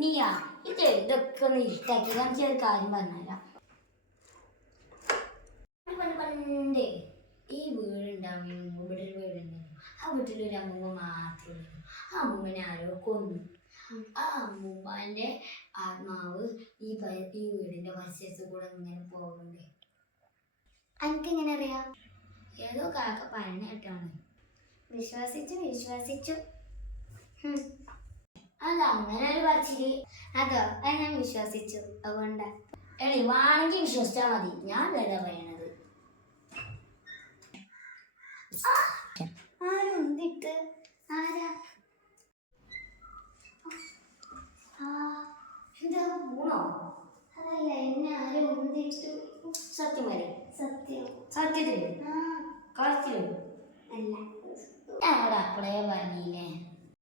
നീയാ ഇത് ഇതൊക്കെ ഒന്ന് ഇഷ്ടാക്കി കാണിച്ച ഒരു കാര്യം പറഞ്ഞുതരാം. പണ്ട് ഈ വീടുണ്ടാവും, ഇവിടെ ഒരു വീടുണ്ടായിരുന്നു. ആ വീട്ടിലൊരു അമ്മൂമ്മ മാത്രമേ ഉള്ളൂ. ആ അമ്മൂമ്മനെ ആരോ കൊന്നു. ആ അമ്മൂമ്മന്റെ ആത്മാവ് ഈ വീടിന്റെ പരിസരത്ത് കൂടെ ഇങ്ങനെ പോകുന്നുണ്ട്. എനിക്കെങ്ങനെ അറിയാം? ഏതോ കാക്ക പറഞ്ഞ കേട്ടാണ്. വിശ്വസിച്ചു. അത് അങ്ങനെ ഒരു പറച്ചില്. അതോ അത് ഞാൻ വിശ്വസിച്ചു, അതുകൊണ്ടാ. എടി വേണമെങ്കിൽ വിശ്വസിച്ചാൽ മതി, ഞാൻ വേണ്ട പറയണത്. ആരുണ്ടിട്ട് ആരാ? എന്താ പോണോ? അതല്ല, എന്നെ ആരും ഉന്തിട്ടു. സത്യം വരെ സത്യം. സത്യത്തില് കളത്തിലും അല്ല, ഞങ്ങളുടെ അപ്പളേ പറഞ്ഞില്ലേ